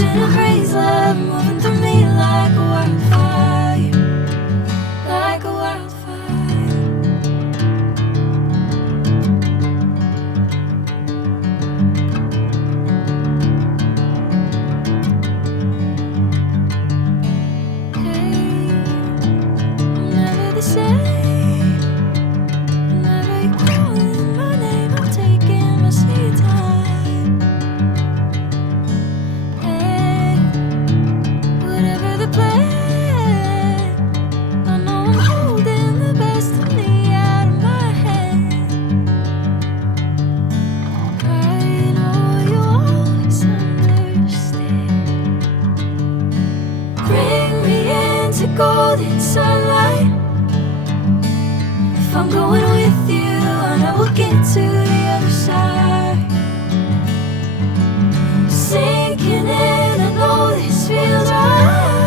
ocean of praise, love moving through me like a wildfire, like a wildfire. Hey, I'm never the same. Whenever you're calling my name, I'm taking my sweet time. Hey, whatever the plan, I know I'm holding the best of me out of my hand. I know you always understand. Bring me into golden sunlight. If I'm going with you, I know we'll get to the other side. Sinking in, I know this feels right.